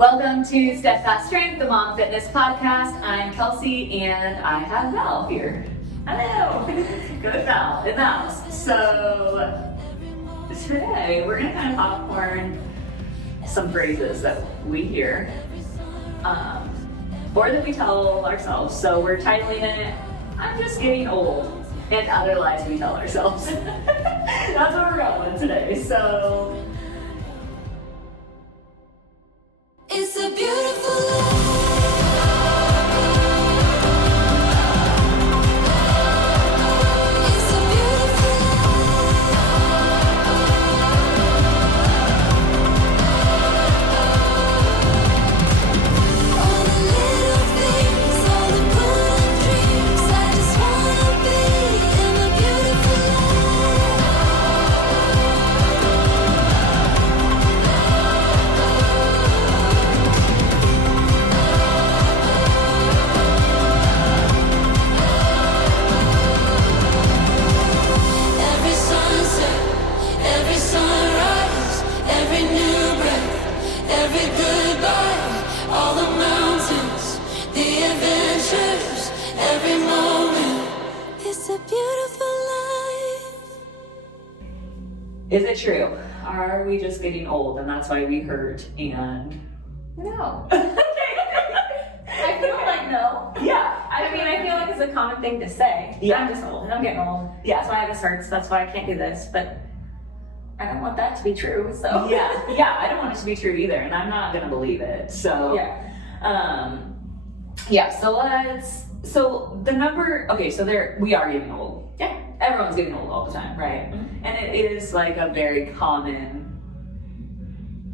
Welcome to Steadfast Strength, the Mom Fitness Podcast. I'm Kelsey and I have Val here. Hello! Good Val in the house. So today we're going to kind of popcorn some phrases that we hear or that we tell ourselves. So we're titling it, I'm just getting old, and other lies we tell ourselves. That's what we're going with today. So it's a beautiful life. It's a beautiful life. All the little things, all the golden dreams. I just wanna be in a beautiful every sunset, every sunrise, every new breath, every goodbye, all the mountains, the adventures, every moment. It's a beautiful life. is it true? Are we just getting old and that's why we hurt and... No. I feel like no. Yeah. I mean, I feel like it's a common thing to say. Yeah. I'm just old and I'm getting old. Yeah. That's why this hurts. That's why I can't do this. But I don't want that to be true. So Yeah, I don't want it to be true either, and I'm not gonna believe it. So so the number, okay, so we are getting old. Yeah. Everyone's getting old all the time, right? Mm-hmm. And it is like a very common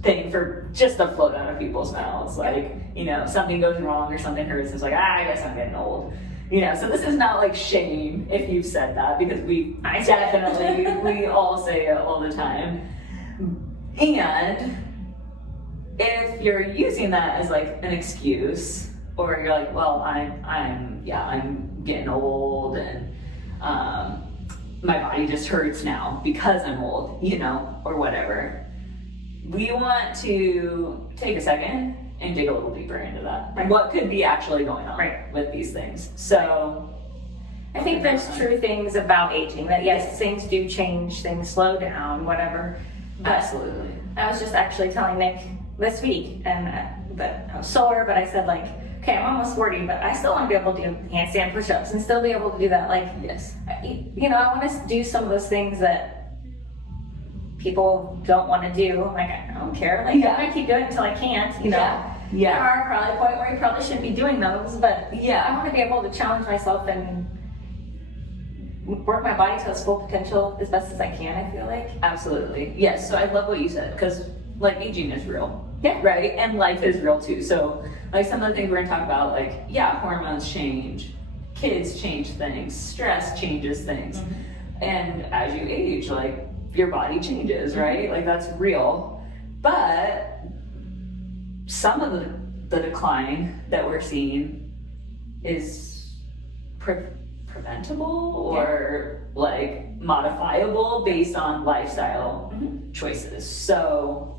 thing for just to float out of people's mouths. Like, you know, something goes wrong or something hurts, it's like, I guess I'm getting old. You know, so this is not like shame if you've said that, because we all say it all the time. And if you're using that as like an excuse, or you're like, well, I'm getting old and my body just hurts now because I'm old, you know, or whatever. We want to take a second and dig a little deeper into that. Right. What could be actually going on Right. with these things? So I think there's true things about aging that yes, things do change, things slow down, whatever. But absolutely. I was just actually telling Nick this week, and that I was sore, but I said like, okay, I'm almost 40, but I still want to be able to do handstand push-ups and still be able to do that. Like, Yes. you know, I want to do some of those things that people don't want to do. Like, I don't care. Like, Yeah. I'm gonna keep doing it until I can't. You know, Yeah. there are probably a point where you probably shouldn't be doing those, but Yeah. I want to be able to challenge myself and work my body to its full potential as best as I can. I feel like. Absolutely. Yes. So I love what you said, because like aging is real. Yeah. Right. And life is real too. So like some of the things we're gonna talk about, like, yeah, hormones change, kids change things, stress changes things. Mm-hmm. And as you age, like your body changes, right? Like that's real. But some of the decline that we're seeing is preventable or like modifiable based on lifestyle choices. So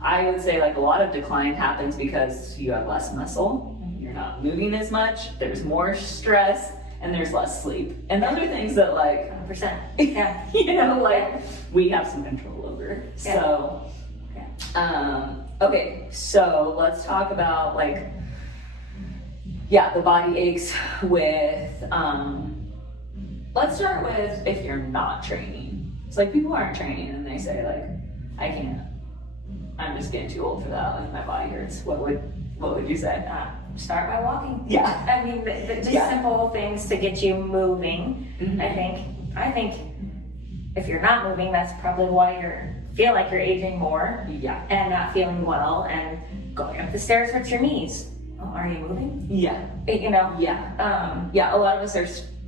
I would say like a lot of decline happens because you have less muscle, you're not moving as much, there's more stress, and there's less sleep. And those are things that like 100%. Yeah. you know, like we have some control over. Yeah. So okay, so let's talk about like the body aches with let's start with if you're not training. It's like people aren't training and they say like, I can't, I'm just getting too old for that, like my body hurts. What would you say? Start by walking. Yeah. I mean, just simple things to get you moving. Mm-hmm. I think if you're not moving, that's probably why you feel like you're aging more. Yeah. And not feeling well, and going up the stairs hurts your knees. Oh, are you moving? Yeah. You know. Yeah.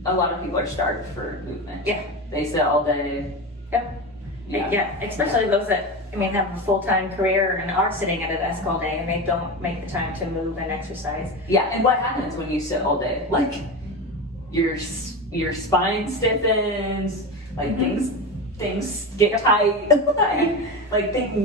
A lot of people are starved for movement. Yeah. They sit all day. Yep. Yeah. Especially those that have a full-time career and are sitting at a desk all day and they don't make the time to move and exercise. Yeah. And what happens when you sit all day? Like your spine stiffens, like things things get tight,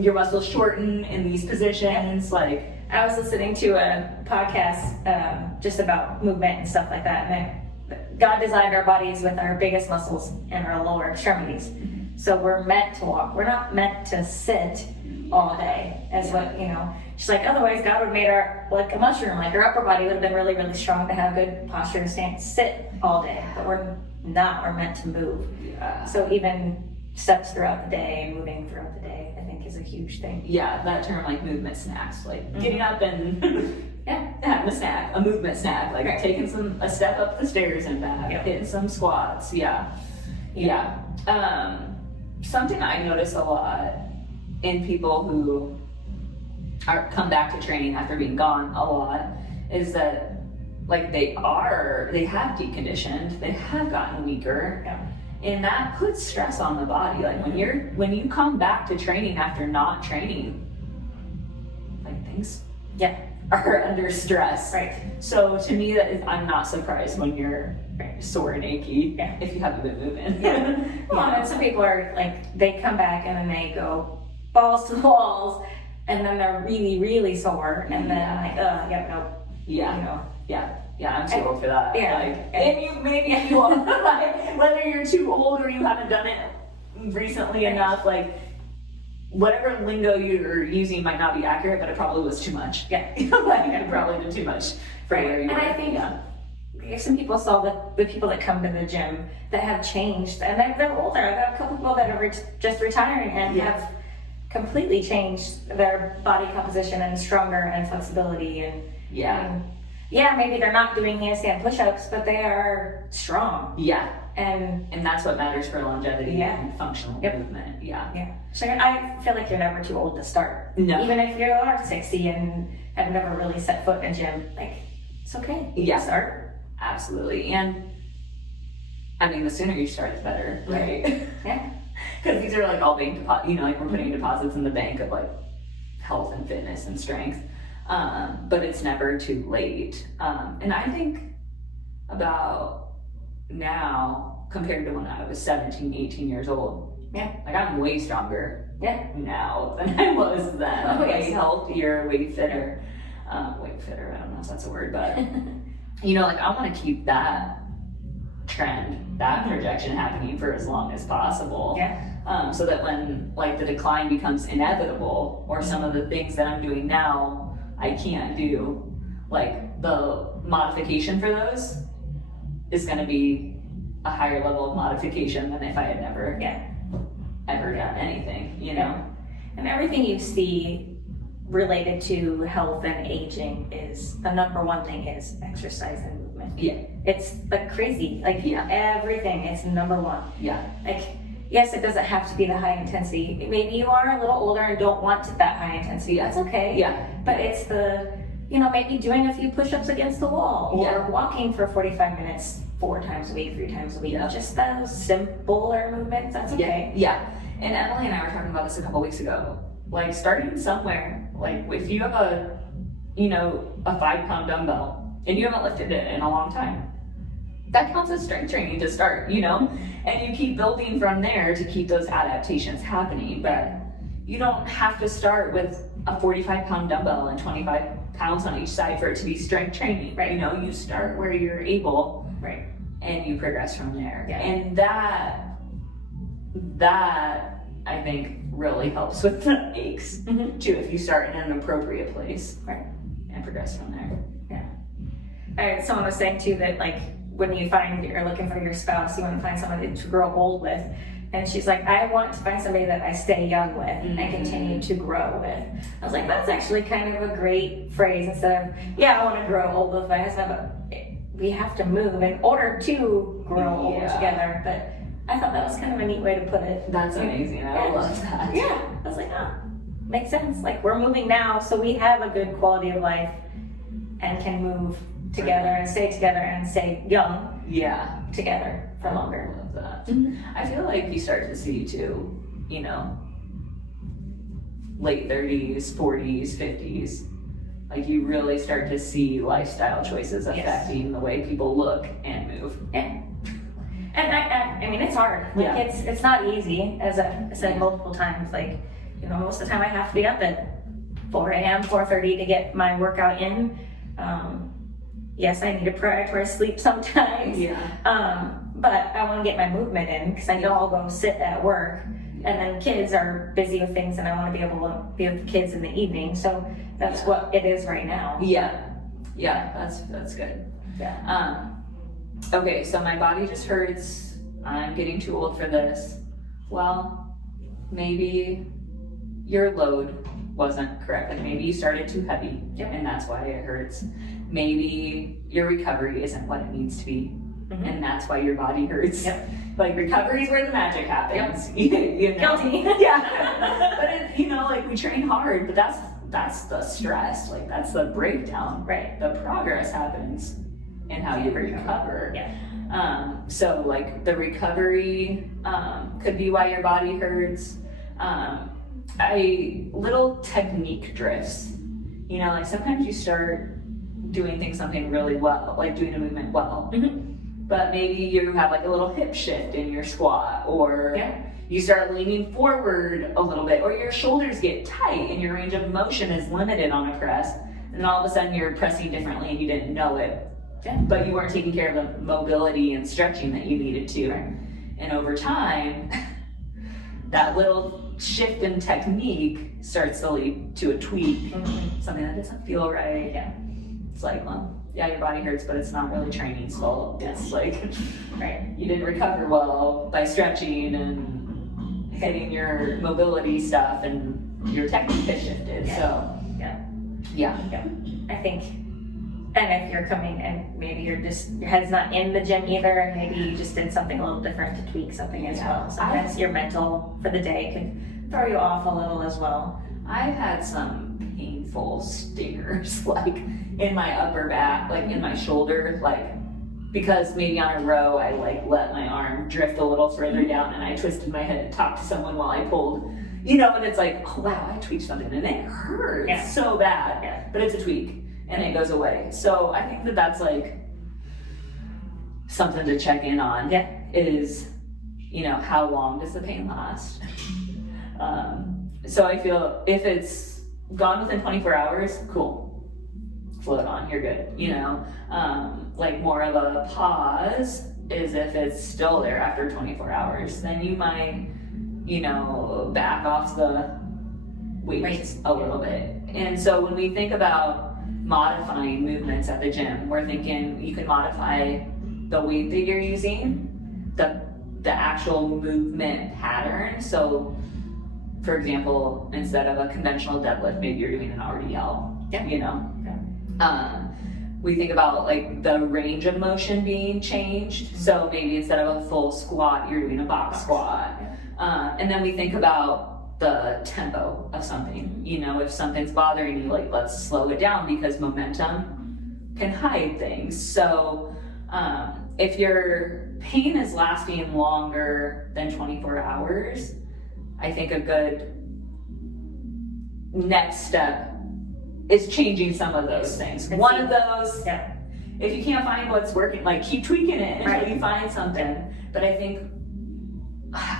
your muscles shorten in these positions, like. I was listening to a podcast just about movement and stuff like that, and God designed our bodies with our biggest muscles in our lower extremities. So we're meant to walk. We're not meant to sit all day, as what, she's like, otherwise God would have made our, like a mushroom, like our upper body would have been really, really strong to have good posture to sit all day, but we're not, we're meant to move. Yeah. So even steps throughout the day and moving throughout the day, I think is a huge thing. Yeah, that term, like movement snacks, like getting up and having a snack, a movement snack, like taking a step up the stairs and back, hitting some squats. Yeah. Something I notice a lot in people who come back to training after being gone a lot is that, like, they have deconditioned, they have gotten weaker. Yeah. And that puts stress on the body. Like when you come back to training after not training, like things are under stress. Right. So to me, I'm not surprised when you're sore and achy if you haven't been moving. Well, and some people are like, they come back and then they go balls to the walls, and then they're really, really sore, and then I'm like, Yeah, I'm too old for that. Yeah. And you are, like, whether you're too old or you haven't done it recently enough, like, whatever lingo you're using might not be accurate, but it probably was too much. Yeah. Like, you probably did too much for where you and were. I think if some people saw the people that come to the gym that have changed, and they're older. I've got a couple people that are just retiring and have completely changed their body composition and stronger and flexibility and maybe they're not doing handstand push-ups, but they are strong. Yeah. And that's what matters for longevity and functional movement. Yeah. So I feel like you're never too old to start. No. Even if you are 60 and have never really set foot in a gym, like, it's okay. You can start. Absolutely. And I mean, the sooner you start, the better, right? Yeah. Because these are like all bank like we're putting deposits in the bank of like health and fitness and strength. But it's never too late. And I think about now compared to when I was 17, 18 years old. Yeah. Like I'm way stronger now than I was then. Way healthier, way fitter. I don't know if that's a word, but like I want to keep that trend, that projection happening for as long as possible. Yeah. So that when like the decline becomes inevitable, or some of the things that I'm doing now I can't do, like the modification for those is going to be a higher level of modification than if I had never ever done anything, And everything you see related to health and aging is the number one thing is exercise and movement. Yeah. It's like crazy. Like everything is number one. Yeah. Like, yes, it doesn't have to be the high intensity. Maybe you are a little older and don't want that high intensity. That's okay. Yeah. But it's the, maybe doing a few push-ups against the wall or walking for 45 minutes 4 times a week, 3 times a week. Just those simpler movements. That's okay. Yeah. And Emily and I were talking about this a couple weeks ago. Like starting somewhere, like if you have a 5-pound dumbbell and you haven't lifted it in a long time, that counts as strength training to start, and you keep building from there to keep those adaptations happening. But you don't have to start with a 45-pound dumbbell and 25 pounds on each side for it to be strength training. Right. You start where you're able, right, and you progress from there. Yeah. And that I think really helps with the aches too, if you start in an appropriate place, right, and progress from there. Someone was saying too that like when you're looking for your spouse, you want to find somebody to grow old with, and she's like, I want to find somebody that I stay young with and continue to grow with. I was like, that's actually kind of a great phrase instead of I want to grow old with my husband, but we have to move in order to grow old together. But I thought that was kind of a neat way to put it. That's amazing. I love that. Yeah. I was like, makes sense. Like we're moving now, so we have a good quality of life and can move together and stay young. Yeah. Together for longer. I love that. I feel like you start to see too, late 30s, 40s, 50s. Like you really start to see lifestyle choices affecting the way people look and move. Yeah. And I mean, it's hard. Like, Yeah. it's not easy, as I said multiple times. Like, you know, most of the time I have to be up at 4 a.m., 4:30 to get my workout in. Yes, I need to prioritize sleep sometimes. Yeah. But I want to get my movement in because I know I'll go sit at work, and then kids are busy with things, and I want to be able to be with the kids in the evening. So that's what it is right now. Yeah. That's good. Yeah. Okay, so my body just hurts. I'm getting too old for this. Well, maybe your load wasn't correct. Like maybe you started too heavy, Yep. and that's why it hurts. Maybe your recovery isn't what it needs to be, and that's why your body hurts. Yep. Like recovery is where the magic happens. You know? Guilty. Yeah. But it, you know, like we train hard, but that's the stress. Like that's the breakdown. Right. The progress happens in how you recover. Yeah. So like the recovery could be why your body hurts. Little technique drifts. You know, like sometimes you start doing something really well, like doing a movement well. But maybe you have like a little hip shift in your squat, or you start leaning forward a little bit, or your shoulders get tight and your range of motion is limited on a press, and then all of a sudden you're pressing differently and you didn't know it. But you weren't taking care of the mobility and stretching that you needed to. And over time, that little shift in technique starts to lead to a tweak, something that doesn't feel right. Yeah. It's like, well, yeah, your body hurts, but it's not really training's fault. It's like, Right. you didn't recover well by stretching and hitting your mobility stuff, and your technique has shifted. Yeah. So, Yeah. I think, and if you're coming and maybe your head's not in the gym either, and maybe you just did something a little different to tweak something as well. Sometimes your mental for the day could throw you off a little as well. I've had some painful stingers, like in my upper back, like in my shoulder, like because maybe on a row I like let my arm drift a little further down, and I twisted my head to talk to someone while I pulled, you know, and it's like, oh wow, I tweaked something and it hurts so bad, but it's a tweak and it goes away. So I think that that's like something to check in on. Is, you know, how long does the pain last? So I feel if it's gone within 24 hours, cool, float on, you're good, you know. Like more of a pause is if it's still there after 24 hours, then you might, you know, back off the weights a little bit. And so when we think about modifying movements at the gym, we're thinking you can modify the weight that you're using, the actual movement pattern. So for example, instead of a conventional deadlift, maybe you're doing an RDL, you know? We think about like the range of motion being changed. So maybe instead of a full squat, you're doing a box squat. And then we think about the tempo of something. You know, if something's bothering you, like let's slow it down because momentum can hide things. So if your pain is lasting longer than 24 hours, I think a good next step is changing some of those things. One of those, if you can't find what's working, like keep tweaking it until you find something. But I think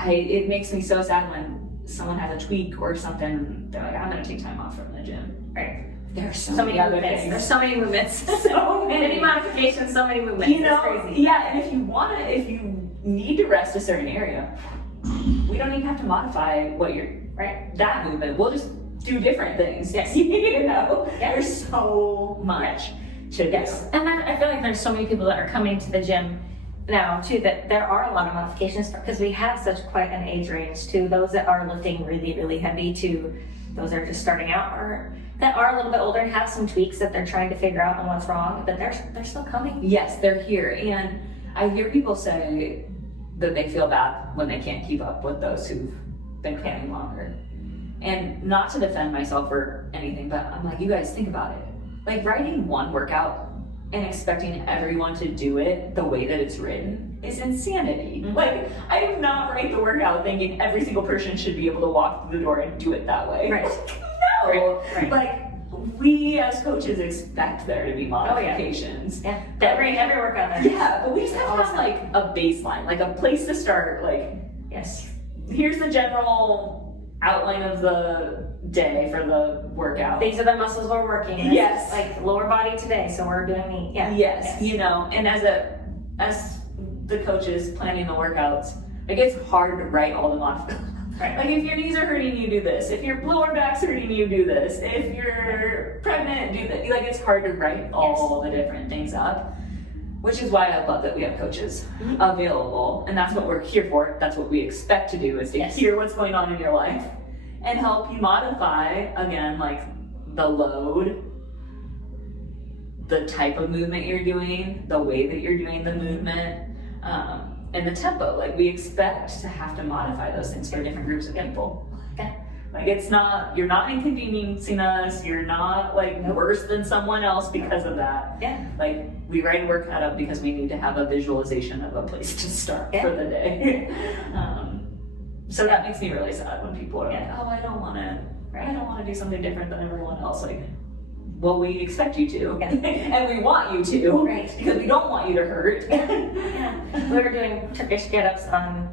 it makes me so sad when someone has a tweak or something, they're like, I'm gonna take time off from the gym. Right. There's So many movements. There's so many movements. So many modifications, so many movements. You know, it's crazy. yeah, and if you need to rest a certain area, we don't even have to modify what you're, that movement. We'll just do different things. You know, there's so much to do. And I feel like there's so many people that are coming to the gym now too, that there are a lot of modifications because we have such quite an age range to those that are lifting really, really heavy to those that are just starting out or that are a little bit older and have some tweaks that they're trying to figure out on what's wrong, but they're still coming. Yes, they're here. And I hear people say that they feel bad when they can't keep up with those who've been coming longer. And not to defend myself or anything, but I'm like, you guys think about it. Like writing one workout and expecting everyone to do it the way that it's written is insanity. Like, I do not write the workout thinking every single person should be able to walk through the door and do it that way. Right. No. Right. Like, we as coaches expect there to be modifications. Yeah. Every workout there. Yeah, but we just have to have like a baseline, like a place to start. Like, Yes. here's the general outline of the day for the workout. These are the muscles we're working. This Yes. is, like lower body today, so we're doing the Yes, you know, and as the coaches planning the workouts, like it's hard to write all the modifications. Right. Like if your knees are hurting you, do this. If your lower back's hurting you, do this. If you're pregnant, do that. Like it's hard to write all the different things up, which is why I love that we have coaches available, and that's what we're here for. That's what we expect to do, is to hear what's going on in your life and help you modify, again, like the load, the type of movement you're doing, the way that you're doing the movement, and the tempo. Like we expect to have to modify those things for different groups of people. Okay. Like it's not, you're not inconveniencing us, you're not like worse than someone else because of that. Yeah. Like we write a workout up because we need to have a visualization of a place to start for the day. So that makes me really sad when people are like, oh, I don't want to do something different than everyone else. Like, well, we expect you to, and we want you to, Right. because we don't want you to hurt. Yeah. We were doing Turkish get-ups on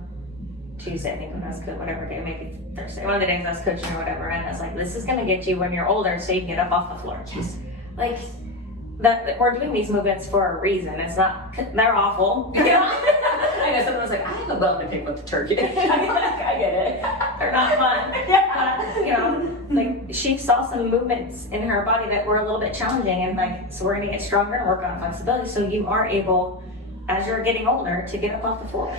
Tuesday, I think, when I was coaching, whatever day, maybe Thursday, one of the days I was coaching or whatever, and I was like, this is going to get you when you're older so you can get up off the floor. Just like, that we're doing these movements for a reason. It's not, they're awful. Yeah. I know someone was like, I have a bone to pick with the turkey. I get it. They're not fun. Yeah. You know, like she saw some movements in her body that were a little bit challenging, and like, so we're going to get stronger and work on flexibility so you are able, as you're getting older, to get up off the floor.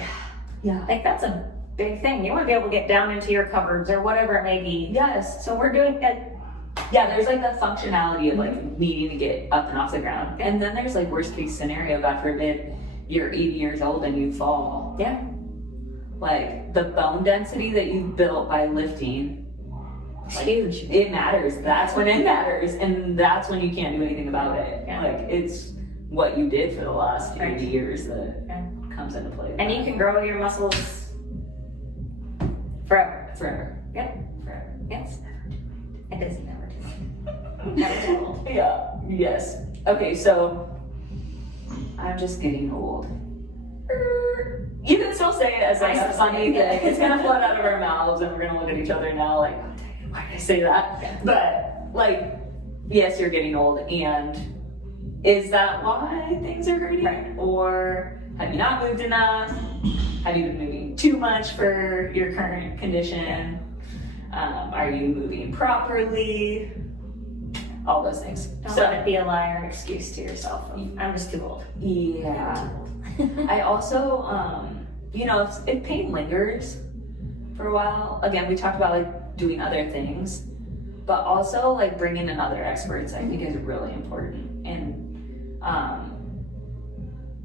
Yeah. Like that's a big thing. You want to be able to get down into your cupboards or whatever it may be. Yes. So we're doing that. Yeah, there's like the functionality of like needing to get up and off the ground. And then there's like worst case scenario, God forbid, you're 80 years old and you fall. Yeah. Like the bone density that you've built by lifting, It's huge. it matters. That's when it matters. And that's when you can't do anything about it. Yeah. Like it's what you did for the last 80 Right. years that Yeah. comes into play. And you can grow your muscles forever. Forever. Yep. Forever. Yes. It is never too late. Never too old. Yeah. Yes. Okay, so I'm just getting old. You can still say it as like a funny thing. It's gonna float out of our mouths, and we're gonna look at each other now like, oh, dang, why did I say that? But like, yes, you're getting old, and is that why things are hurting? Right. Or have you not moved enough? Have you been moving too much for your current condition? Are you moving properly? All those things. Don't let it be a lie or an excuse to yourself. I'm just too old. Yeah. I also, you know, if pain lingers for a while, again, we talked about like doing other things, but also like bringing in other experts, I think is really important. And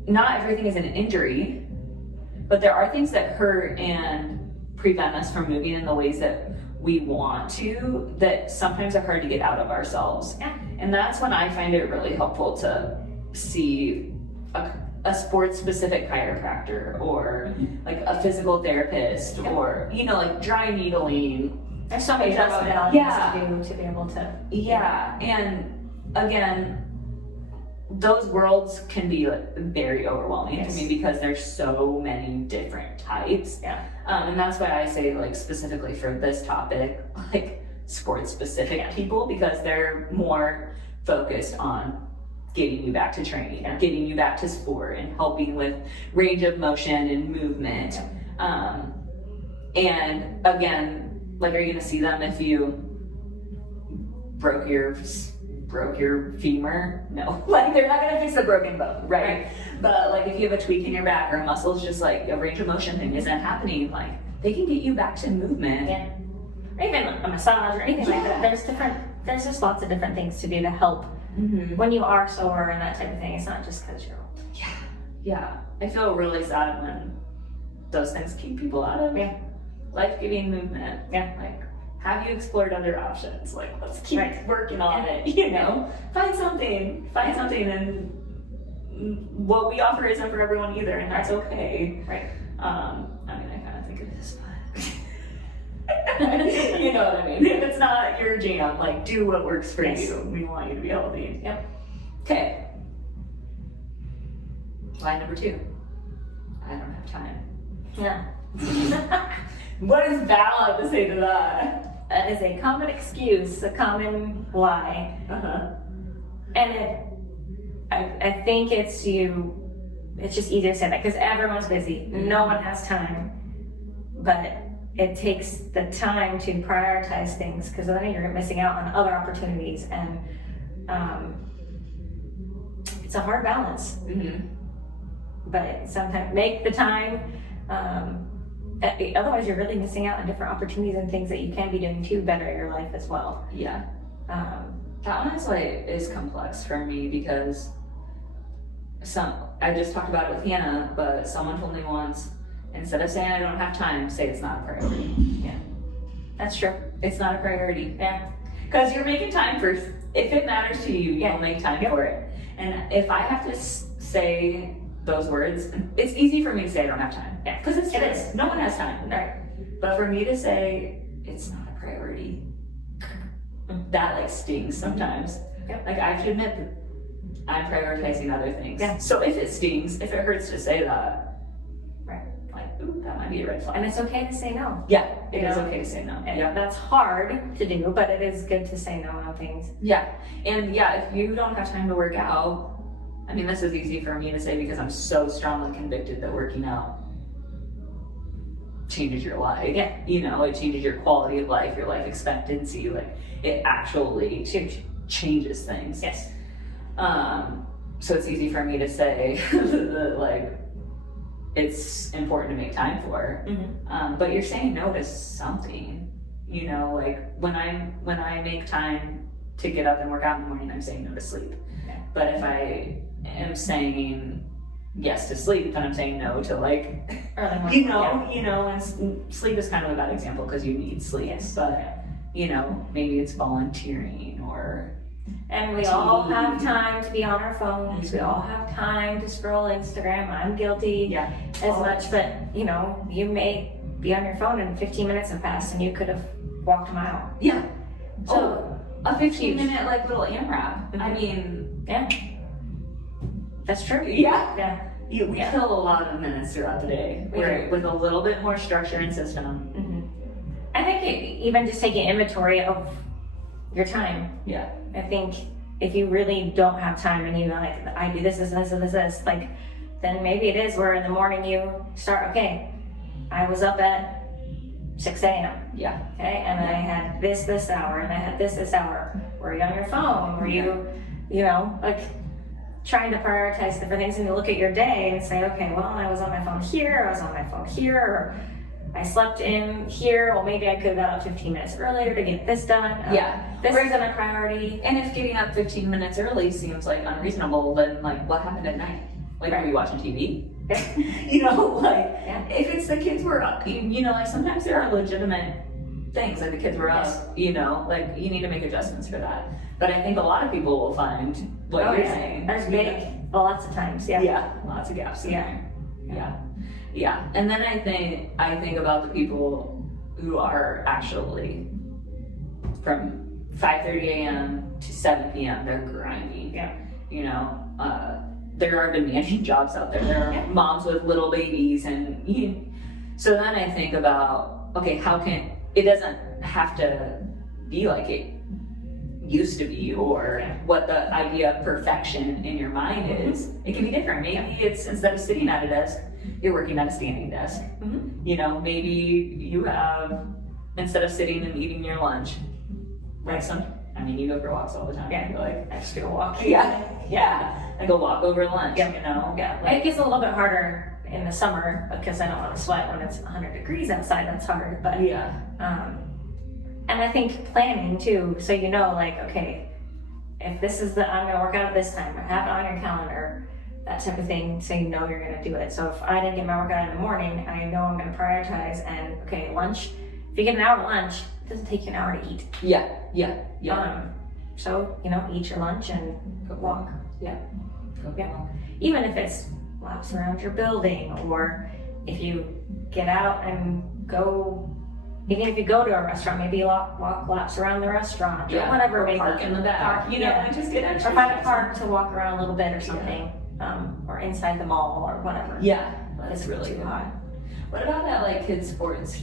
not everything is an injury, but there are things that hurt and prevent us from moving in the ways that we want to, that sometimes are hard to get out of ourselves. Yeah. And that's when I find it really helpful to see a sports specific chiropractor or like a physical therapist or, you know, like dry needling. There's so many Adjustment. modalities to do to be able to. Yeah. And again, those worlds can be like, very overwhelming to me because there's so many different types. Yeah. And that's why I say like specifically for this topic, like sports specific people, because they're more focused on getting you back to training, getting you back to sport and helping with range of motion and movement. And again, like, are you gonna see them if you broke your femur? No, like they're not gonna fix the broken bone, right? But like if you have a tweak in your back or a muscle's just like a range of motion thing isn't happening, like they can get you back to movement. Yeah. Or even a massage or anything like that. There's just lots of different things to do to help when you are sore and that type of thing. It's not just because you're old. Yeah. I feel really sad when those things keep people out of life-giving movement. Yeah. Like, have you explored other options? Like, let's keep working on it, you know? Find something, and what we offer isn't for everyone either, and that's okay. Right. I mean, I kind of think it is, but You know what I mean? If it's not your jam, like do what works for Yes. you. We want you to be healthy. Yep. Okay. Line number 2. I don't have time. Yeah. What does Val have to say to that? That is a common excuse, a common lie. Uh-huh. And I think it's just easier to say that because everyone's busy. No one has time. But it takes the time to prioritize things because then you're missing out on other opportunities. And it's a hard balance. Mm-hmm. But sometimes make the time. Otherwise, you're really missing out on different opportunities and things that you can be doing to better your life as well. Yeah. That one is complex for me because I just talked about it with Hannah, but someone told me once, instead of saying I don't have time, say it's not a priority. Yeah, that's true. It's not a priority. Yeah, because you're making time for, if it matters to you, Yeah. you'll make time for it. And if I have to say those words, it's easy for me to say I don't have time. Yeah. Because it's It true. is. No one has time. right. But for me to say it's not a priority, that like stings sometimes. Yep. Like I have to admit that I'm prioritizing other things. Yeah. So if it stings, if it hurts to say that, Right. like, ooh, that might be a red flag. And it's okay to say no. yeah, it You is know? okay to say no. And Yeah. that's hard to do, but it is good to say no on things. Yeah. And yeah, if you don't have time to work out, I mean, this is easy for me to say because I'm so strongly convicted that working out changes your life. Yeah. You know, it changes your quality of life, your life expectancy. Like, it actually changes things. Yes. So it's easy for me to say that, like, it's important to make time for. Mm-hmm. But you're saying no to something. You know, like when I make time to get up and work out in the morning, I'm saying no to sleep. Yeah. But if I am saying yes to sleep, then I'm saying no to like, Early morning. you know, and sleep is kind of a bad example because you need sleep. Yes. But you know, maybe it's volunteering or. And we all have time to be on our phones. We all have time to scroll Instagram. I'm guilty Yeah. as much, but you know, you may be on your phone and 15 minutes have passed and you could have walked a mile. Yeah. So, a 15-minute like little AMRAP. I mean, yeah. That's true. yeah. Yeah. We kill a lot of minutes throughout the day. We do. With a little bit more structure and system. Mm-hmm. I think even just taking inventory of your time. Yeah. I think if you really don't have time and you like, I do this, like, then maybe it is where in the morning you start, okay, I was up at 6 a.m. Yeah. Okay, and I had this hour, and I had this hour. Were you on your phone? Were you know, like trying to prioritize different things, and you look at your day and say, okay, well, I was on my phone here, I was on my phone here, or I slept in here. Well, maybe I could have got up 15 minutes earlier to get this done. Yeah. This isn't a priority. And if getting up 15 minutes early seems like unreasonable, then like what happened at night? Like, are you watching TV? You know, like Yeah. if it's the kids were up, you know, like sometimes there are legitimate things like the kids were Yes. up, you know, like you need to make adjustments for that. But I think a lot of people will find what you're saying. There's you big, know? lots of times. Yeah. Yeah, lots of gaps in there. Yeah. And then I think about the people who are actually from 5:30 a.m. to 7 p.m. they're grinding. Yeah. You know, there are demanding jobs out there. There are moms with little babies, and so then I think about, okay, how can it doesn't have to be like it used to be, or what the idea of perfection in your mind is. It can be different. Maybe it's instead of sitting at a desk, you're working at a standing desk. Mm-hmm. You know, maybe you have, instead of sitting and eating your lunch, like you go for walks all the time. Yeah. You're like, I just go walk. yeah. I go walk over lunch, Yeah. you know? Yeah. Like, It gets a little bit harder in the summer because I don't want to sweat when it's 100 degrees outside. That's hard. But yeah. and I think planning too, so you know, like, okay, if this is I'm gonna work out at this time, or have it on your calendar, that type of thing, so you know you're gonna do it. So if I didn't get my workout in the morning, I know I'm gonna prioritize, and okay, lunch, if you get an hour to lunch, it doesn't take you an hour to eat. Yeah. So, you know, eat your lunch and go walk. Yeah. Even if it's laps around your building, or if you get out and go even if you go to a restaurant, maybe walk laps around the restaurant or whatever. Or maybe park in the back, park, you know, and just get or find a park to walk around a little bit or something, or inside the mall or whatever. Yeah, It's that's really too good. hot. What about at like kids sports?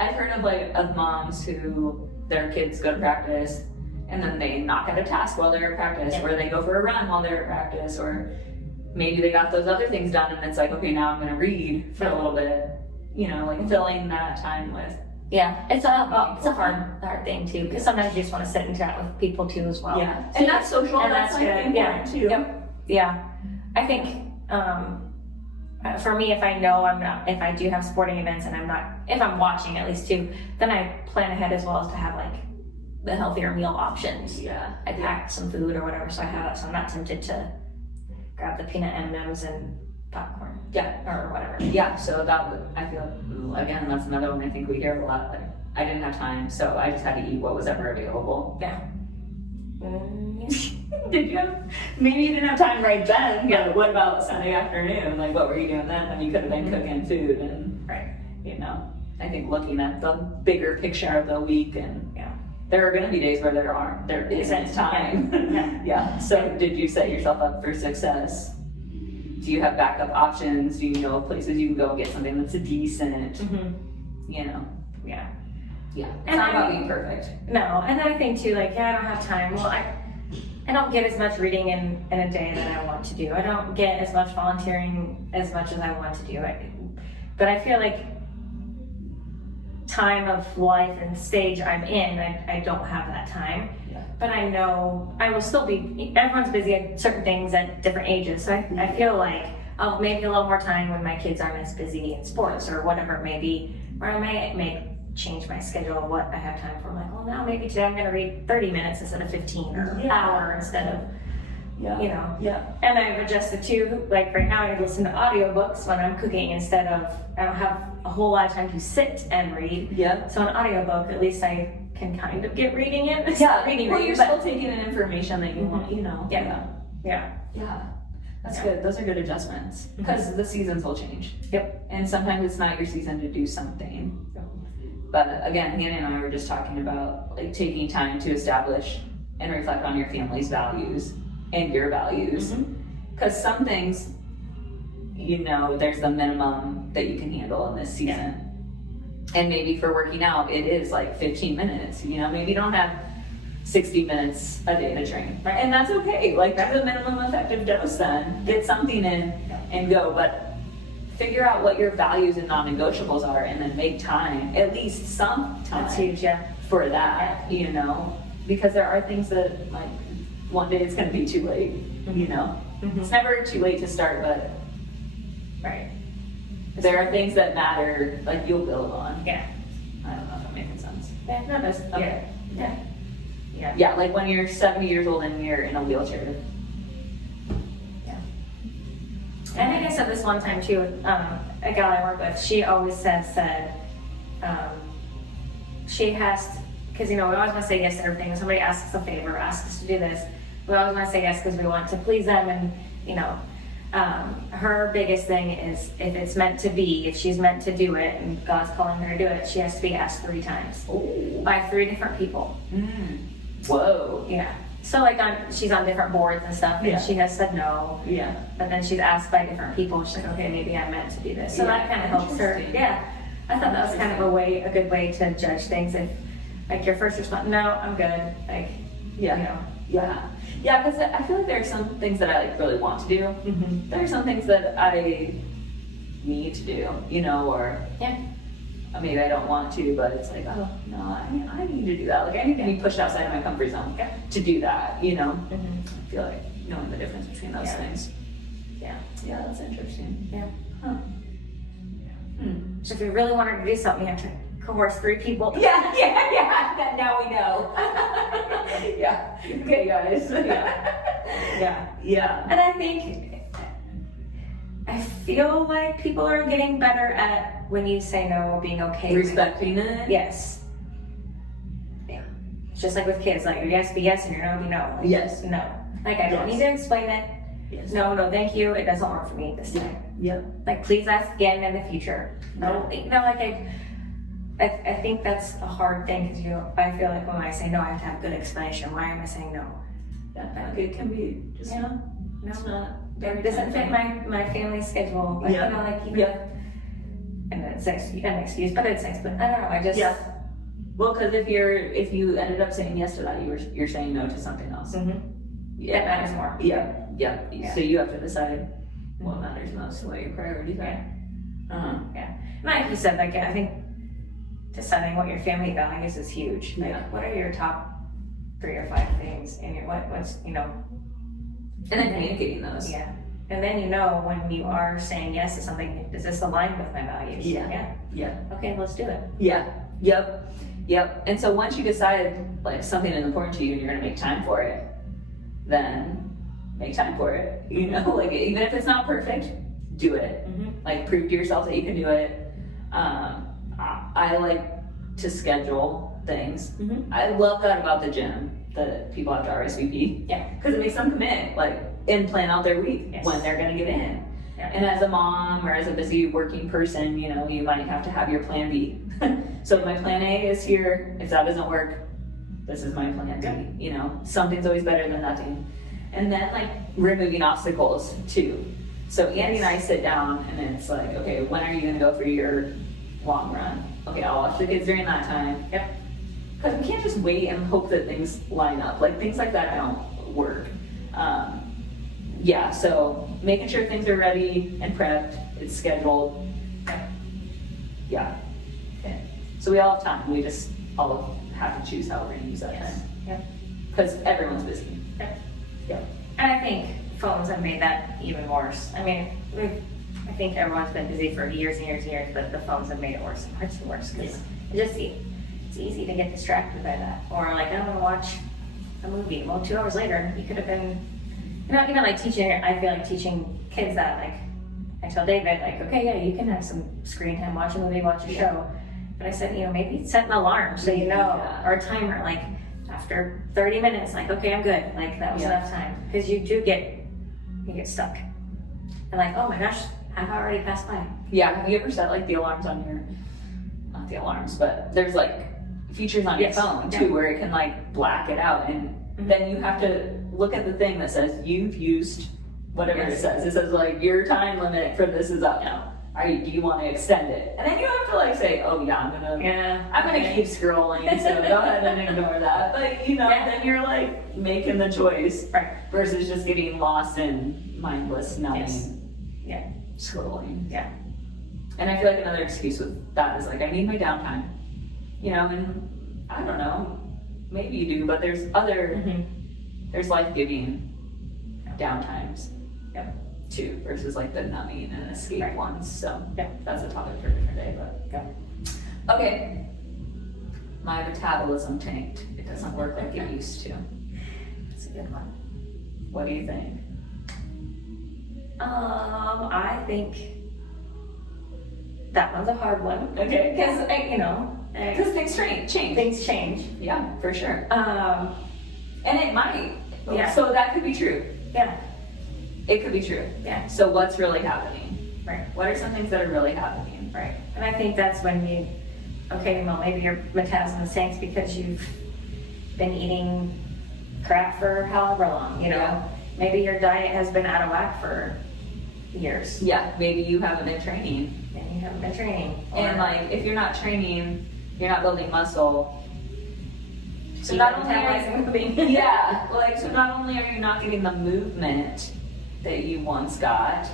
I've heard of moms who their kids go to practice and then they knock out a task while they're at practice, or they go for a run while they're at practice, or maybe they got those other things done and it's like, okay, now I'm gonna read for a little bit, you know, like filling that time with. Yeah, it's a hard thing too, because sometimes you just want to sit and chat with people too as well. Yeah, and that's social, and that's good. like important too. Yep. Yeah, I think for me, if I do have sporting events and if I'm watching at least too, then I plan ahead as well as to have like the healthier meal options. Yeah, I pack some food or whatever, so I have it, so I'm not tempted to grab the peanut M&Ms and popcorn. Yeah, or whatever. yeah. So I feel again that's another one I think we hear a lot. Like I didn't have time, so I just had to eat what was ever available. Yeah. Did you maybe you didn't have time right then? Yeah. But what about Sunday afternoon? Like what were you doing then? When you could have been cooking food and Right. you know. I think looking at the bigger picture of the week, and there are going to be days where there isn't time. Yeah. Yeah. So did you set yourself up for success? Do you have backup options? Do you know of places you can go get something that's decent? Mm-hmm. You know. Yeah. Yeah. It's And not I- about being perfect. No, and I think too, like, I don't have time. Well, I don't get as much reading in a day that I want to do. I don't get as much volunteering as much as I want to do. But I feel like time of life and stage I'm in, I don't have that time. Yeah. But I know I will still be, everyone's busy at certain things at different ages. So I feel like I'll maybe a little more time when my kids aren't as busy in sports or whatever it may be, where I may change my schedule of what I have time for. I'm like, well, now maybe today I'm going to read 30 minutes instead of 15 or an hour instead of, you know. Yeah. And I've adjusted too, like right now I listen to audiobooks when I'm cooking instead of, I don't have a whole lot of time to sit and read. Yeah. So an audiobook, at least I can kind of get reading in. It's Yeah. not reading, Well, you're but still taking in information that you want, you know. Yeah. Yeah. Yeah. That's Yeah. good. Those are good adjustments because the seasons will change. Yep. And sometimes it's not your season to do something. But again, Hannah and I were just talking about like taking time to establish and reflect on your family's values and your values. Because some things, you know, there's the minimum that you can handle in this season. And maybe for working out, it is like 15 minutes. You know, maybe you don't have 60 minutes a day to train. Right. And that's okay. Like, do the minimum effective dose then. Get something in and go. But figure out what your values and non-negotiables are and then make time, at least some time. That's huge, yeah. For that, you know, because there are things that like one day it's going to be too late, you know. It's never too late to start, but Right. there are things that matter, like you'll build on. Yeah. I don't know if I'm making sense. Yeah, no, that's, Okay. yeah. Yeah. Yeah, like when you're 70 years old and you're in a wheelchair. I think I said this one time too, a gal I work with, she always said, she has, because you know, we always want to say yes to everything. When somebody asks us a favor, asks us to do this, we always want to say yes because we want to please them. And you know, her biggest thing is if it's meant to be, if she's meant to do it and God's calling her to do it, she has to be asked 3 times by 3 different people. Whoa. Yeah. So like she's on different boards and stuff, and she has said no. Yeah. But then she's asked by different people. She's like, okay, maybe I'm meant to do this. So that kind of helps her. Interesting. Yeah. I thought that was kind of a good way to judge things. If like your first response, no, I'm good. Like, Yeah. you know. Yeah. Yeah, because I feel like there are some things that I like really want to do. There are some things that I need to do, you know, or maybe I don't want to, but it's like, oh no, I need to do that. Like I need to be pushed outside of my comfort zone to do that, you know. I feel like knowing the difference between those things. Yeah. Yeah, that's interesting. Yeah. Huh. So if you really want her to do something, you have to coerce 3 people. Yeah. Now we know. Yeah. Okay, guys. Yeah. And I feel like people are getting better at when you say no, being okay with Respecting it. yes. Yeah. It's just like with kids, like your yes be yes and your no be no. Like, Yes. No. Like I don't Yes. need to explain it. Yes. No, thank you. It doesn't work for me this time. Yep. Like please ask again in the future. No, like I think that's a hard thing because I feel like when I say no, I have to have a good explanation. Why am I saying no? That it can be just, You know, it's not it doesn't fit my family schedule. Like, Yeah. you know, like even, Yeah. and it's an excuse, but it's but I don't know. I just Yeah. Well, because if you ended up saying yes to that, you're saying no to something else. Mhm. Yeah, That matters more. Yeah, yeah. Yeah. So you have to decide what matters most, what your priorities are. Yeah. Uh-huh. Like you said, like I think deciding what your family values is huge. Like, Yeah. what are your top 3 or 5 things, and what's And then communicating those. Yeah. And then you know when you are saying yes to something, does this align with my values? Yeah. Yeah. Okay, let's do it. Yeah. Yep. Yep. And so once you decide like something is important to you and you're gonna make time for it, then make time for it. You know, like even if it's not perfect, do it. Mhm. Like prove to yourself that you can do it. I like to schedule things. Mhm. I love that about the gym, that people have to RSVP. Yeah. Because it makes them commit, like, and plan out their week Yes. when they're gonna get in. Yeah. And as a mom or as a busy working person, you know, you might have to have your plan B. So my plan A is here. If that doesn't work, this is my plan B. You know, something's always better than nothing. And then like removing obstacles too. So Andy and I sit down and it's like, okay, when are you gonna go for your long run? Okay, I'll watch the kids during that time. Yep. Because we can't just wait and hope that things line up. Like things like that don't work. Yeah, so making sure things are ready and prepped, it's scheduled. Yeah. Okay. So we all have time. We just all have to choose how we're going to use that Yes. time. Yep. Because everyone's busy. Yep. Yep. And I think phones have made that even worse. I mean, I think everyone's been busy for years and years and years, but the phones have made it worse and worse and worse because it's easy to get distracted by that. Or like, I want to watch a movie. Well, 2 hours later, you could have been, even like teaching, I feel like teaching kids that, like, I tell David, like, okay, yeah, you can have some screen time, watch a movie, watch a show. But I said, maybe set an alarm so you know, Yeah. or a timer, like, after 30 minutes, like, okay, I'm good. Like, that was Yeah. enough time. Because you get stuck. And like, oh my gosh, half hour already passed by. Yeah, have you ever set like the alarms on your, not the alarms, but there's like features on Yes. your phone too where it can like black it out and then you have to look at the thing that says you've used whatever it Yes. says. It says like your time limit for this is up now. Do you want to extend it? And then you have to like say, oh yeah, I'm gonna keep scrolling, so go ahead and ignore that. But then you're like making the choice Right. versus just getting lost in mindless numbing Yes. Yeah. scrolling. Yeah. And I feel like another excuse with that is like, I need my downtime. And I don't know, maybe you do, but there's there's life-giving downtimes Yep. too, versus like the numbing and escape Right. ones. So Yep. that's a topic for a different day, but Yep. okay. My metabolism tanked. It doesn't work like it used to. That's a good one. What do you think? I think that one's a hard one. Okay. Because, Because things change. things change. Yeah, for sure. Um, And it might. Yeah. So that could be true. yeah. It could be true. Yeah. So what's really happening? Right. What are some things that are really happening? Right. And I think that's when maybe your metabolism tanks because you've been eating crap for however long, Yeah. Maybe your diet has been out of whack for years Yeah, maybe you haven't been training. and you haven't been training. And Or- like, if you're not training, you're not building muscle. So Keep not only are metabolizing moving. yeah, like, so not only are you not getting the movement that you once got,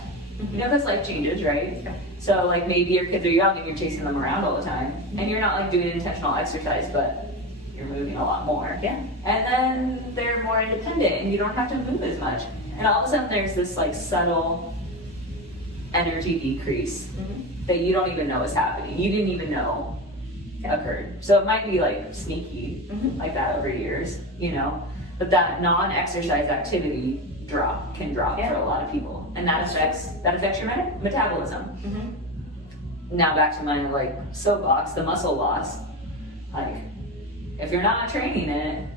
because life changes, right? Yeah. So like maybe your kids are young and you're chasing them around all the time, and you're not like doing intentional exercise, but you're moving a lot more. Yeah. And then they're more independent and you don't have to move as much. And all of a sudden there's this like subtle energy decrease that you don't even know is happening. You didn't even know occurred. So it might be like sneaky like that over years, but that non-exercise activity can drop Yeah. for a lot of people. And that affects your metabolism. Now back to my like soapbox, the muscle loss. Like, if you're not training it,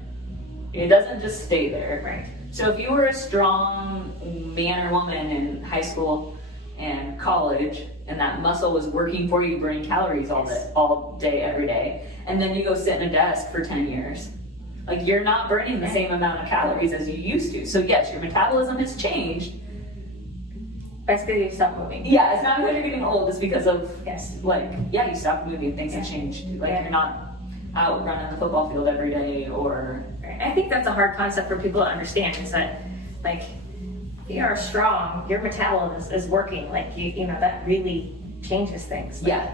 it doesn't just stay there. Right. So if you were a strong man or woman in high school and college, and that muscle was working for you, burning calories all day, every day. And then you go sit in a desk for 10 years. Like, you're not burning the same amount of calories as you used to. So yes, your metabolism has changed. That's because you stop moving. Yeah, it's not because you're getting old, it's because of, Yes. like, yeah, you stop moving, things have changed. Like, Yeah. you're not out running the football field every day, or... I think that's a hard concept for people to understand, is that, like, if you are strong, your metabolism is working. Like, you know, that really changes things. Like, Yeah.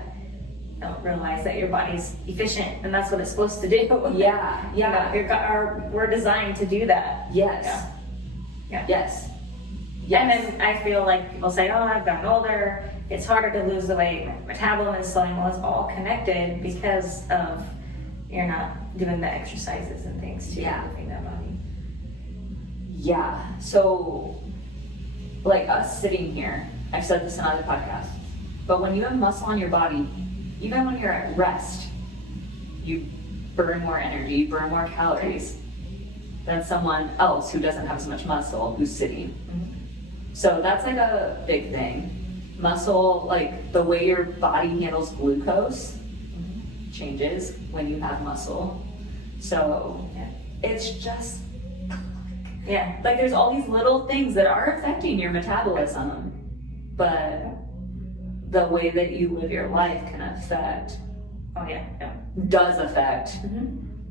don't realize that your body's efficient, and that's what it's supposed to do. Yeah, Yeah, we're designed to do that. Yes. Yeah. Yes. And then I feel like people say, oh, I've gotten older, it's harder to lose the weight, my metabolism is slowing. Well, it's all connected because of you're not doing the exercises and things to moving that body. Yeah. So, like us sitting here, I've said this in other podcasts, but when you have muscle on your body, even when you're at rest, you burn more energy, you burn more calories than someone else who doesn't have as much muscle who's sitting. So that's like a big thing. Muscle, like the way your body handles glucose changes when you have muscle. So it's just, Yeah. like, there's all these little things that are affecting your metabolism, but the way that you live your life can affect, Oh, yeah. does affect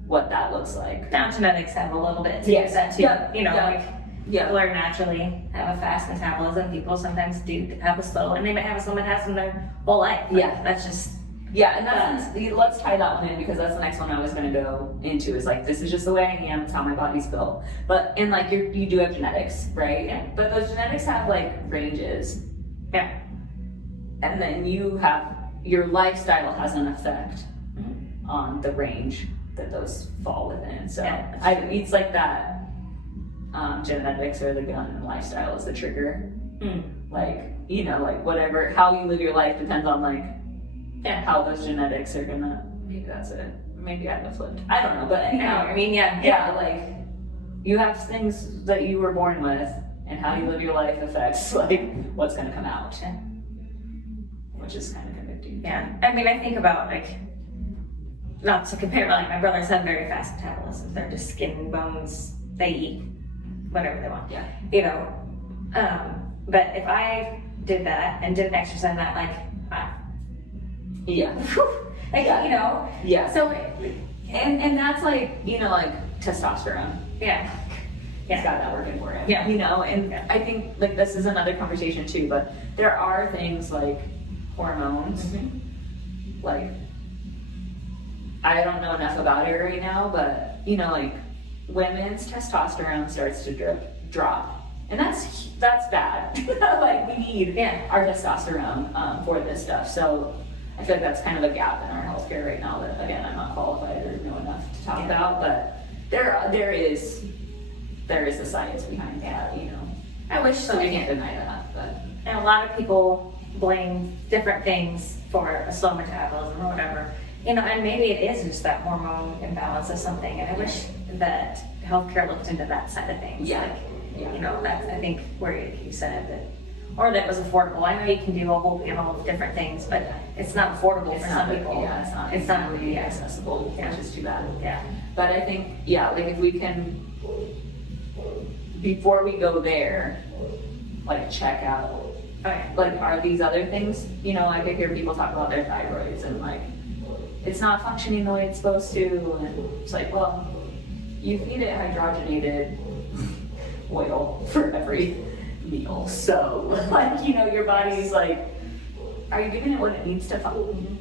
what that looks like. Now genetics have a little bit to do Yes. with that too. Yeah. You know, Yeah. like Yeah. people are naturally have a fast metabolism. People sometimes do have a slow, and they might have a slow metabolism their whole life. Like, Yeah. that's just Yeah, and let's tie that one in, because that's the next one I was going to go into, is like, this is just the way I am, it's how my body's built. But, and like, you do have genetics, right? Yeah. But those genetics have like ranges. yeah. And then your lifestyle has an effect on the range that those fall within. So Yeah. it's like that, genetics or the gun, and lifestyle is the trigger. Like, you know, like whatever, how you live your life depends on like how those genetics are gonna, maybe that's it. Maybe I have it flipped. I don't know, but anyhow, I mean, yeah, like you have things that you were born with, and how you live your life affects like what's gonna come out. Yeah. Which is kind of convicting. Yeah. I mean, I think about, like, not to compare, but like my brothers have very fast metabolisms. They're just skin and bones. They eat whatever they want. Yeah. You know, but if I did that and didn't exercise that, like, Yeah. like, Yeah. you know, Yeah. so And that's like, you know, like testosterone. yeah, It's got that working for it. Yeah. You know, and Yeah. I think like this is another conversation too, but there are things like hormones. Like, I don't know enough about it right now, but you know, like women's testosterone starts to drop. And that's bad. Like, we need our testosterone for this stuff. So I feel like that's kind of a gap in our healthcare right now that, again, I'm not qualified or know enough to talk about, but there is a science behind that, you know. I wish So we can't deny that, but And a lot of people blame different things for a slow metabolism or whatever. You know, and maybe it is just that hormone imbalance of something. And I wish that healthcare looked into that side of things. Yeah. Like, Yeah. you know, that's, I think, where you said that, or that was affordable. I know you can do a whole panel of different things, but it's not affordable for some people. Yeah, it's not really accessible, which is too bad. Yeah. But I think, yeah, like if we can, before we go there, like check out, Okay. like, are these other things, you know, like I hear people talk about their thyroids and like, it's not functioning the way it's supposed to, and it's like, well, you feed it hydrogenated oil for every meal. So, like, you know, your body's like, are you giving it what it needs to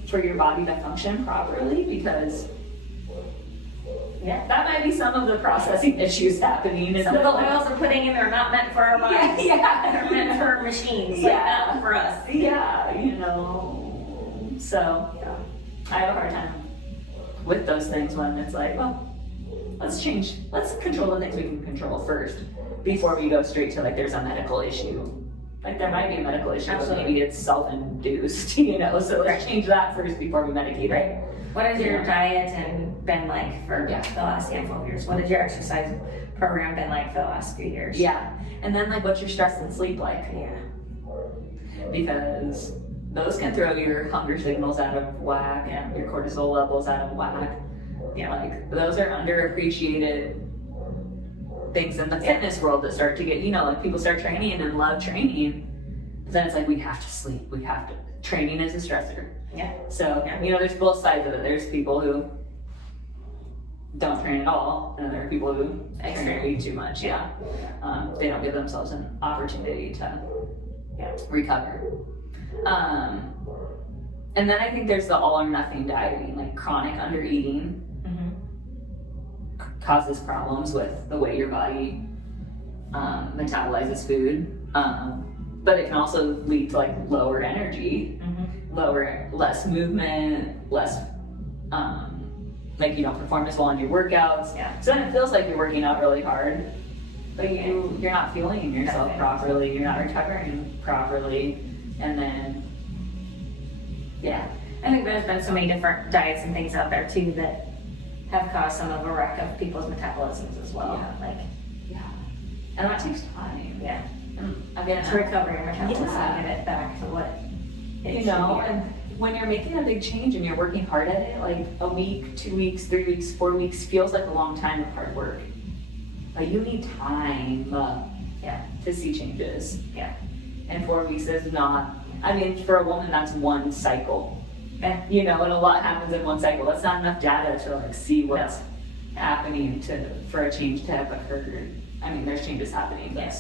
for your body to function properly? Because that might be some of the processing issues happening. Some of the oils we're putting in are not meant for our bodies. Yeah. They're meant for machines, like not for us. Yeah, you know. So, I have a hard time with those things when it's like, well, let's control the things we can control first before we go straight to like there's a medical issue. Like there might be a medical issue, but maybe it's self-induced, you know, so let's change that first before we medicate it. What has your diet and been like for the last handful of years? What has your exercise program been like for the last few years? Yeah, and then like what's your stress and sleep like? Yeah. Because those can throw your hunger signals out of whack and your cortisol levels out of whack. Yeah. Like those are underappreciated things in the fitness world that start to get, you know, like people start training and love training. But then it's like, we have to sleep. Training is a stressor. Yeah. So, you know, there's both sides of it. There's people who don't train at all, and there are people who train way too much. Yeah. They don't give themselves an opportunity to recover. And then I think there's the all or nothing dieting, like chronic undereating causes problems with the way your body metabolizes food. But it can also lead to like lower energy, less movement, less like you don't perform as well on your workouts. Yeah. So then it feels like you're working out really hard, but you're not fueling yourself properly, you're not recovering properly, and then I think there's been so many different diets and things out there too that have caused some of a wreck of people's metabolisms as well. And that takes time. Again, To recover your metabolism and get it back to what it you know, should be. and when you're making a big change and you're working hard at it, like a week, 2 weeks, 3 weeks, 4 weeks feels like a long time of hard work. But you need time to see changes. And 4 weeks is not, I mean, for a woman, that's one cycle. You know, and a lot happens in one cycle. That's not enough data to like see what's happening for a change to have occurred. I mean, there's changes happening, but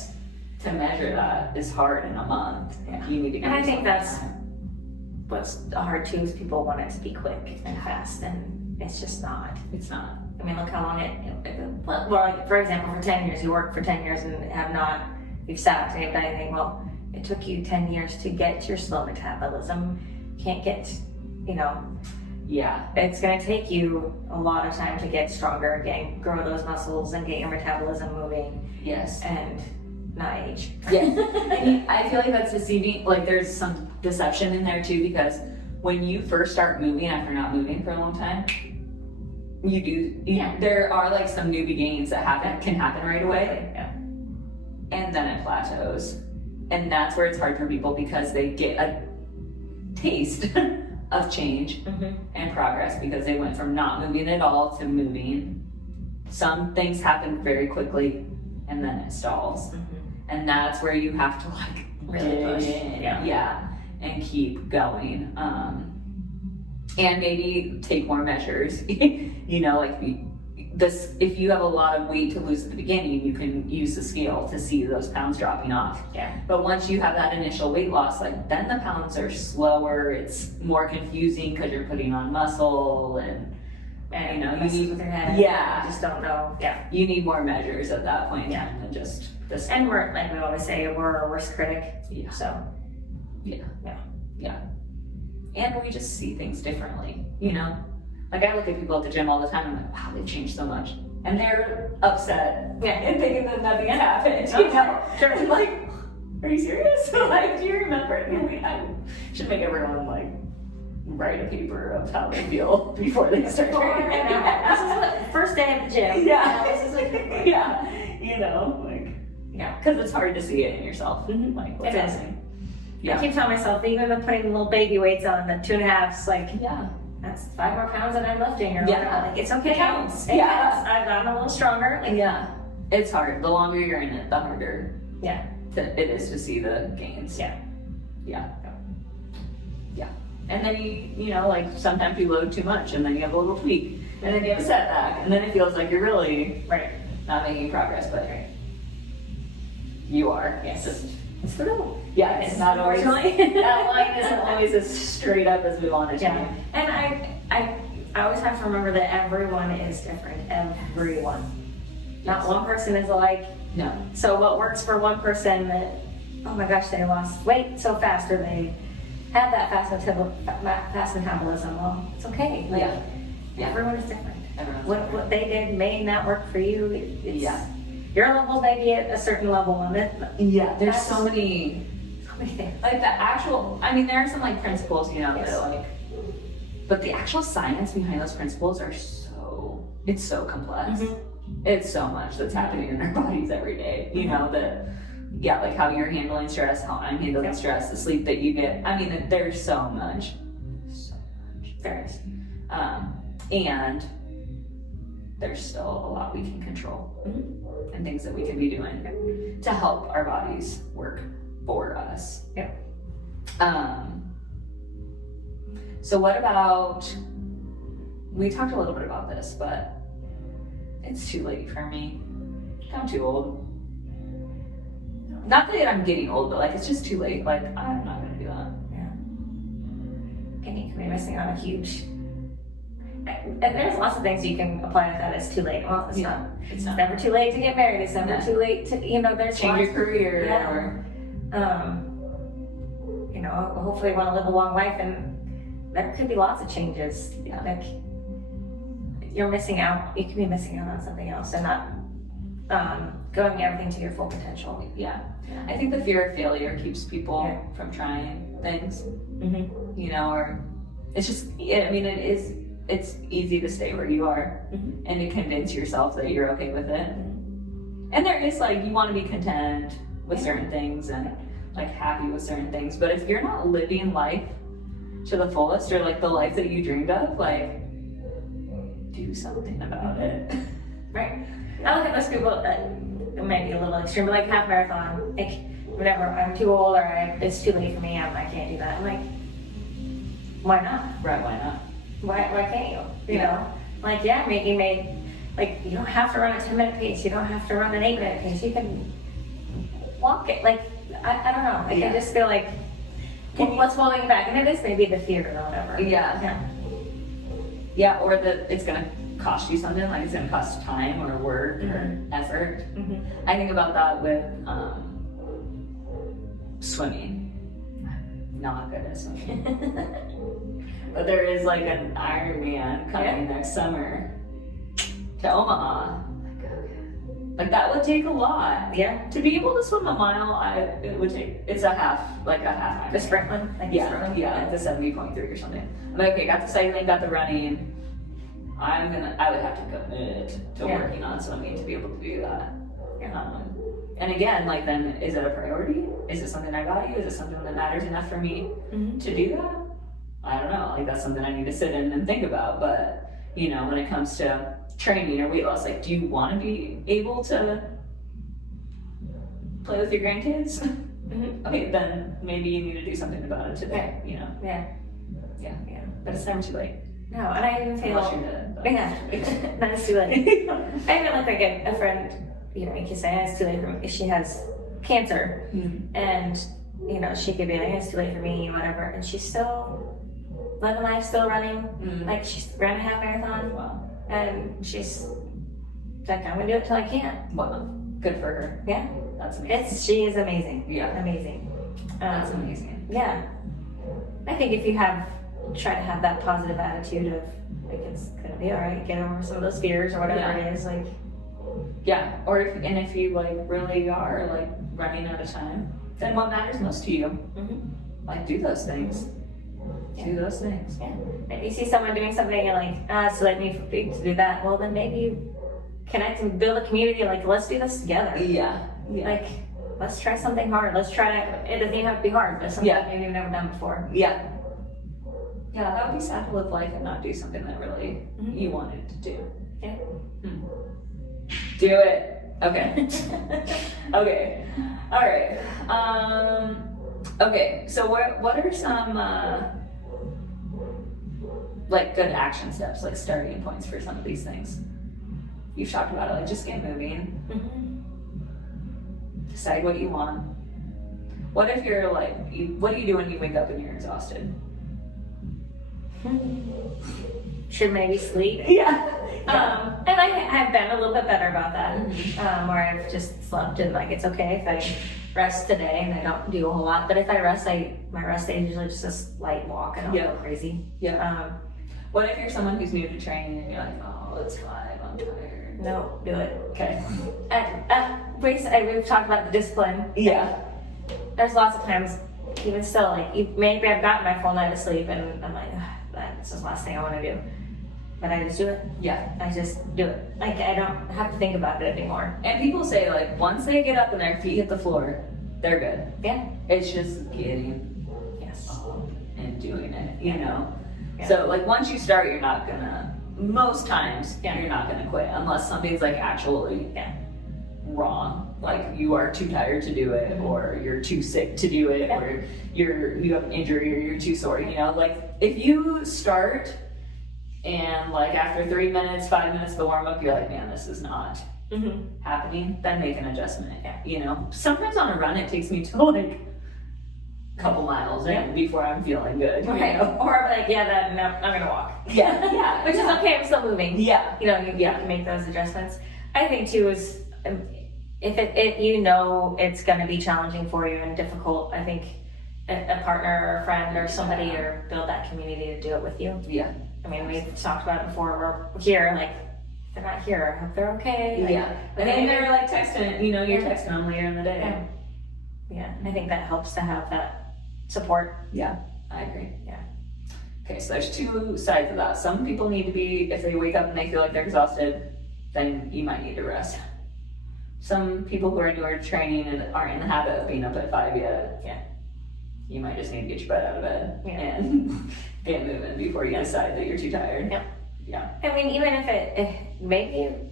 to measure that is hard in a month. You need to give And I think yourself that's time. what's hard too, is people want it to be quick and fast, and it's just not. It's not. I mean, look how long well, like, for example, for 10 years, you worked for 10 years and you've stopped and you've done anything. Well, it took you 10 years to get your slow metabolism. You can't get, you know, it's going to take you a lot of time to get stronger again, grow those muscles and get your metabolism moving. And not age. And I feel like that's deceiving. Like there's some deception in there too, because when you first start moving after not moving for a long time, there are like some newbie gains that can happen right away. And then it plateaus. And that's where it's hard for people, because they get a taste of change and progress because they went from not moving at all to moving. Some things happen very quickly and then it stalls. And that's where you have to like Really push. And keep going. And maybe take more measures. You know, like if you have a lot of weight to lose at the beginning, you can use the scale to see those pounds dropping off. But once you have that initial weight loss, like then the pounds are slower, it's more confusing because you're putting on muscle and you know, you need with your head. You just don't know. You need more measures at that point than just this. And we're, like we always say, we're our worst critic. So and we just see things differently, you know? Like I look at people at the gym all the time and I'm like, wow, they've changed so much. And they're upset and thinking that nothing happened, you know? And like, are you serious? Like, do you remember it? Like, I should make everyone like write a paper of how they feel before they start training. This is the first day at the gym. This is like, you know, like, because it's hard to see it in yourself. Like, what's happening? I keep telling myself, even with putting little baby weights on, the 2.5s, like, that's 5 more pounds than I'm lifting, or whatever. Like, it's okay. It counts. It counts. I've gotten a little stronger. Like, it's hard. The longer you're in it, the harder it is to see the gains. And then you know, like sometimes you load too much, and then you have a little tweak, and then you have a setback, and then it feels like you're really not making progress, but you are. It's true. It's not always. That line isn't always as straight up as we want it to be. And I always have to remember that everyone is different. Everyone. Not one person is alike. No. So what works for one person, that, oh my gosh, they lost weight so fast, or they have that fast metabolism, well, it's okay. Like, everyone is different. What they did may not work for you. Your level may be at a certain level, and there's so many things. Like the actual, I mean, there are some like principles, you know, that like, but the actual science behind those principles are it's so complex. It's so much that's happening in our bodies every day, you know, that yeah, like how you're handling stress, how I'm handling Yep. stress, the sleep that you get. I mean, there's so much. There is. And there's still a lot we can control and things that we can be doing to help our bodies work for us. Yep. So what about, we talked a little bit about this, but it's too late for me. I'm too old. Not that I'm getting old, but like it's just too late. Like I'm not gonna do that. Yeah. And you can be missing on a huge. And there's lots of things you can apply with that as too late. Well, it's not. It's It's never too late to get married. It's never No. too late to, there's Change your lots- career Yeah. or Hopefully want to live a long life, and there could be lots of changes. Yeah. Like you're missing out. You could be missing out on something else and not going everything to your full potential. yeah. I think the fear of failure keeps people Yeah. from trying things. Mm-hmm. Or it's just, I mean, it's easy to stay where you are Mhm. and to convince yourself that you're okay with it. And there is like, you want to be content with certain things and like happy with certain things. But if you're not living life to the fullest or like the life that you dreamed of, like do something about it. Right. I look at those people that it might be a little extreme, but like half marathon, like whenever I'm too old or it's too late for me, I can't do that. I'm like, why not? Right, why not? Why can't you? You Yeah. know, like you may, like you don't have to run a 10-minute pace. You don't have to run an 8-minute pace. You can walk it. Like I don't know. I Yeah. can just feel like what's holding you back, and it is maybe the fear or whatever. Yeah. Yeah, or that it's gonna cost you something, like it's gonna cost time or work or effort. Mm-hmm. I think about that with swimming. I'm not good at swimming. But there is like an Ironman coming next summer to Omaha. Like that would take a lot. Yeah. To be able to swim a mile, it would take, it's a half Ironman. The sprint one. Like the sprint Yeah, one? yeah, like the 70.3 or something. I'm like, okay, got the cycling, got the running. I would have to commit to Yeah. working on swimming to be able to do that. Yeah. And again, like then, is it a priority? Is it something I value? Is it something that matters enough for me Mhm. to do that? I don't know. Like that's something I need to sit in and think about. But when it comes to training or weight loss, like, do you want to be able to play with your grandkids? Mhm. Okay, then maybe you need to do something about it today. Yeah. Yeah. Yeah. But it's never too late. No, and I even feel. Unless you're dead. but- Yeah. Not too late. I even look like a friend, you can say it's too late for me. She has cancer, and she could be like, it's too late for me, whatever, and she's still living life, still running. Like she's ran a half marathon, Wow. and she's like, I'm gonna do it till I can't. Wow. Good for her. Yeah, That's amazing. she is amazing. Yeah. Amazing. That's amazing. Yeah, I think if you try to have that positive attitude of like it's gonna be all right, get over some of those fears or whatever Yeah. it is, like. Yeah. Or if you like really are like running out of time, then what matters most to you? Mhm. Like do those things. Do those things. Yeah. If you see someone doing something and you're like, it's too late for me to do that, well then maybe you connect and build a community, like let's do this together. Yeah. Yeah. Like let's try something hard. Let's try it doesn't even have to be hard, but something Yeah. maybe you've never done before. Yeah. Yeah, that would be sad to live life and not do something that really you wanted to do. Yeah. Do it. Okay. Okay. All right. Okay. So what are some like good action steps, like starting points for some of these things? You've talked about it, like just get moving. Decide what you want. What if you're like, what do you do when you wake up and you're exhausted? Should maybe sleep. Yeah. And I have been a little bit better about that, where I've just slept and like it's okay if I rest today and I don't do a whole lot. But if I rest, my rest day is usually just a light walk and I'll go crazy. Yeah. What if you're someone who's new to training and you're like, oh, it's 5, I'm tired. No, do it. Okay. We've talked about the discipline. Yeah. There's lots of times, even still, like maybe I've gotten my full night of sleep and I'm like, that's the last thing I want to do. but I just do it. Yeah. I just do it. Like, I don't have to think about it anymore. And people say, like, once they get up and their feet hit the floor, they're good. Yeah. It's just getting Yes. up and doing it, you know? Yeah. So, like, once you start, you're not gonna, most times, Yeah. you're not gonna quit unless something's, like, actually Yeah. wrong. Like, you are too tired to do it, or you're too sick to do it, Yeah. or you have an injury, or you're too sore, you know? Like, if you start and, like, after 3 minutes, 5 minutes of the warm-up, you're like, man, this is not Mm-hmm. happening, then make an adjustment. Yeah. You know, sometimes on a run it takes me to like a couple miles Yeah. in before I'm feeling good. Right. You know? Or I'm like, yeah, no, I'm gonna walk. Yeah, yeah, Which is yeah. okay, I'm still moving. Yeah, You know, you Yeah. can make those adjustments. I think too is if you know it's going to be challenging for you and difficult, I think a partner or a friend or somebody or build that community to do it with you. yeah, I mean, we've talked about it before. We're here, like they're not here. I hope they're okay. Like, yeah. And then they're like texting. You know, you're texting them later in the day. Yeah. Yeah, I think that helps to have that support. Yeah, I agree. Yeah. Okay, so there's two sides of that. Some people need to be, if they wake up and they feel like they're exhausted, then you might need to rest. Some people who are newer to training and aren't in the habit of being up at 5 yet, Yeah. you might just need to get your butt out of bed Yeah. and get moving before you decide that you're too tired. Yeah. Yeah. I mean, even if maybe you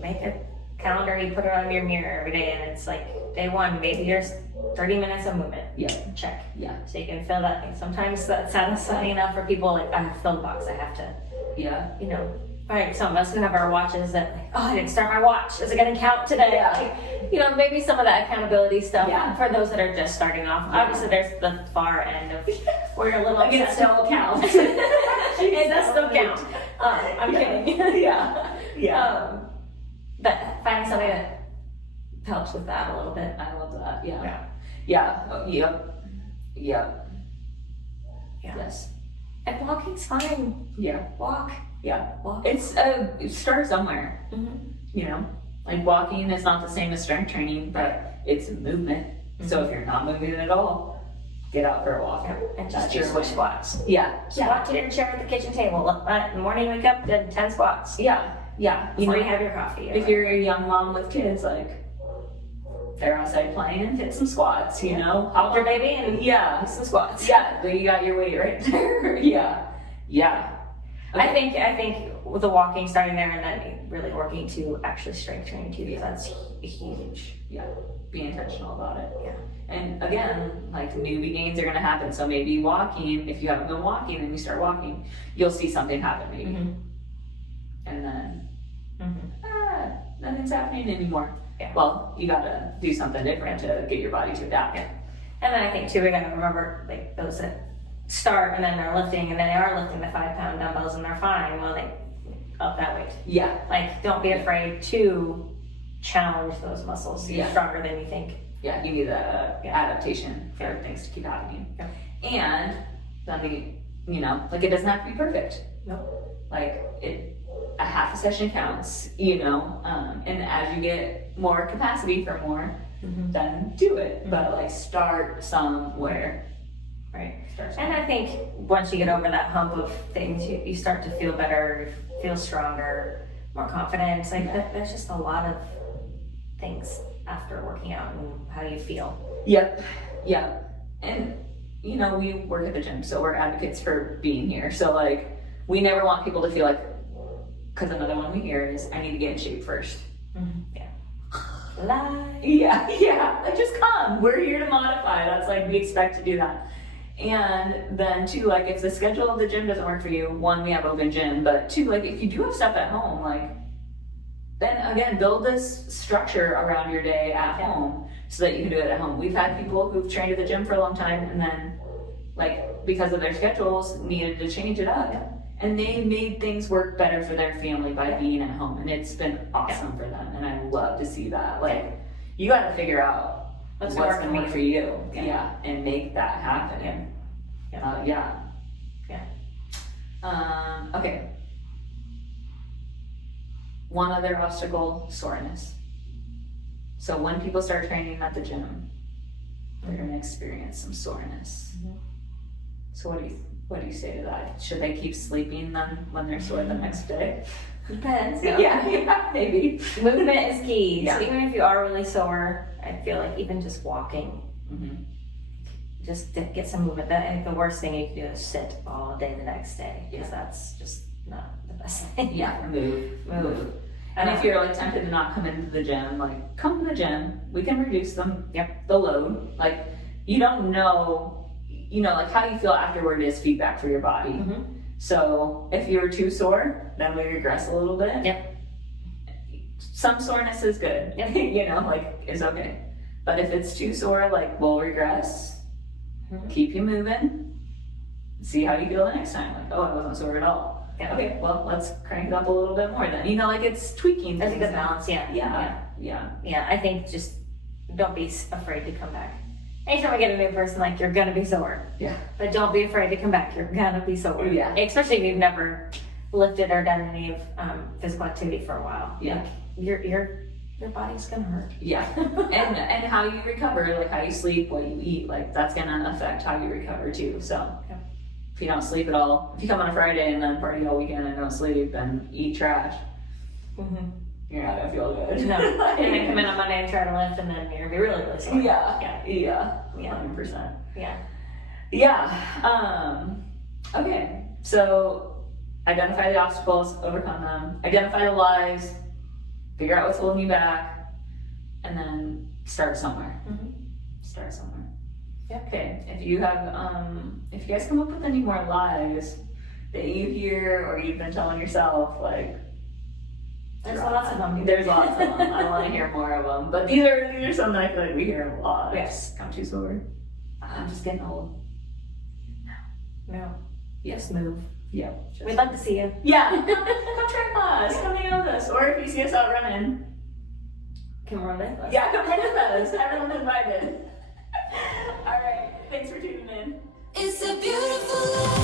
make a calendar, you put it on your mirror every day, and it's like day one, maybe there's 30 minutes of movement. Yeah. Check. Yeah. So you can fill that. Sometimes that's satisfying enough for people. Like, I have to fill the box. I have to, Yeah. you know. All right, some of us who have our watches that, like, oh, I didn't start my watch. Is it going to count today? Yeah. Like, you know, maybe some of that accountability stuff Yeah. for those that are just starting off. Yeah. Obviously, there's the far end of where you're a little Like, it obsessed. still counts. It does still count. I'm kidding. Yeah. Yeah. But finding somebody that helps with that a little bit. I love that. Yeah. Yeah. Yeah. Oh, yep. Yep. Yeah. Yes. And walking's fine. Yeah. Walk. Yeah. Walk. It starts somewhere. Mm-hmm. You know, like walking is not the same as strength training, but it's movement. So if you're not moving at all, get out for a walk. Yeah. And just That's do your some way. squats. Yeah. Squat to your chair at the kitchen table. In the morning, wake up, did 10 squats. Yeah. Yeah. You Before know, you have your coffee. if you're a young mom with kids, like they're outside playing, hit some squats. You know, Hop your baby and yeah, some squats. yeah. But you got your weight right there. Yeah. Yeah. I think with the walking starting there and then really working to actually strength training too, because that's huge. Yeah, be intentional about it. Yeah. And again, like newbie gains are gonna happen. So maybe walking, if you haven't been walking and you start walking, you'll see something happen maybe. Mm-hmm. And then, Mm-hmm. nothing's happening anymore. Yeah. Well, you gotta do something different to get your body to adapt. Yeah. And then I think too, we gotta remember like those that start and then they're lifting and then they are lifting the 5-pound dumbbells and they're fine. Well, they up that weight. Yeah, Like, don't be afraid to challenge those muscles. You're Yeah. stronger than you think. yeah, you need a Yeah. adaptation for things to keep happening. Yeah. And then you know, like it doesn't have to be perfect. Nope. Like a half a session counts, you know, and as you get more capacity for more, Mm-hmm. then do it. But like start somewhere. Right. Start And somewhere. I think once you get over that hump of things, you start to feel better, feel stronger, more confident. Like there's just a lot of things after working out and how you feel. Yep. Yeah. And you know, we work at the gym, so we're advocates for being here. So like, we never want people to feel like, because another one we hear is, I need to get in shape first. Yeah. Lie. Yeah, yeah. Like just come. We're here to modify. That's like we expect to do that. And then two, like if the schedule of the gym doesn't work for you, one, we have open gym, but two, like if you do have stuff at home, like then again, build this structure around your day at home so that you can do it at home. We've had people who've trained at the gym for a long time and then like because of their schedules needed to change it up. And they made things work better for their family by being at home. And it's been awesome for them. And I love to see that. Like, you got to figure out what's What's going to work for you. Yeah. Yeah. And make that happen. Yeah. Okay. One other obstacle, soreness. So when people start training at the gym, they're going to experience some soreness. Mhm. So what do you what do you say to that? Should they keep sleeping then when they're sore the next day? Depends. Yeah, maybe. Movement is key. Yeah. So even if you are really sore, I feel like even just walking, Mm-hmm. just to get some movement. That, I think the worst thing you can do is sit all day the next day, because Yeah. that's just not the best thing. Yeah, move. Move. And if you're like tempted to not come into the gym, like come to the gym. We can reduce them. Yep. The load. Like you don't know, like how you feel afterward is feedback for your body. Mm-hmm. So if you're too sore, then we regress a little bit. Yep. Some soreness is good. Yep. Is okay. But if it's too sore, like we'll regress. Mhm. Keep you moving. See how you feel the next time. Like, oh, I wasn't sore at all. Yeah. Okay, well, let's crank it up a little bit more then. It's tweaking. That's a things good now. balance. Yeah. Yeah. Yeah, I think just don't be afraid to come back. Anytime I get a new person, like, you're gonna be sore. Yeah. But don't be afraid to come back. You're gonna be sore. Yeah. Especially if you've never lifted or done any of physical activity for a while. Yeah. Like, your body's gonna hurt. Yeah. and how you recover, like how you sleep, what you eat, like that's gonna affect how you recover too. So Okay. if you don't sleep at all, if you come on a Friday and then party all weekend and don't sleep and eat trash, Mm-hmm. you're not gonna feel good. No. And then come in on Monday and try to lift, and then you're gonna be really, really sore. Yeah. 100%. Yeah. Yeah. Okay. So identify the obstacles, overcome them, identify the lies, figure out what's holding you back, and then start somewhere. Mm-hmm. Start somewhere. Yeah. Okay. If you guys come up with any more lies that you hear or you've been telling yourself, like There's lots of them. There's lots of them. I want to hear more of them. But these are some that I feel like we hear a lot. Yes. I'm too sore. I'm just getting old. No. Yes. Just move. Yeah. We'd love to see you. Yeah. Come track us. Come hang out with us. Or if you see us out running. Come run with us. Yeah, come hang with us. Everyone's invited. All right. Thanks for tuning in. It's a beautiful life.